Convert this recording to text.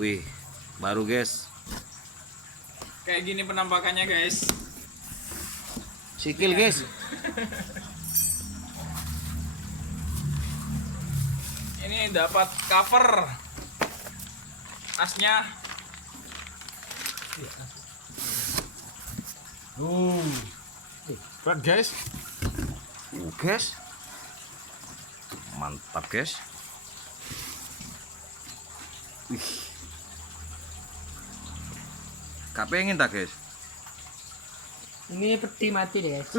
Wih, baru guys. Kayak gini penampakannya guys. Sikil guys. Ini dapat cover asnya. Berat guys. Guys. Mantap guys. Wih. Gak pengen tak guys? Ini peti mati deh guys.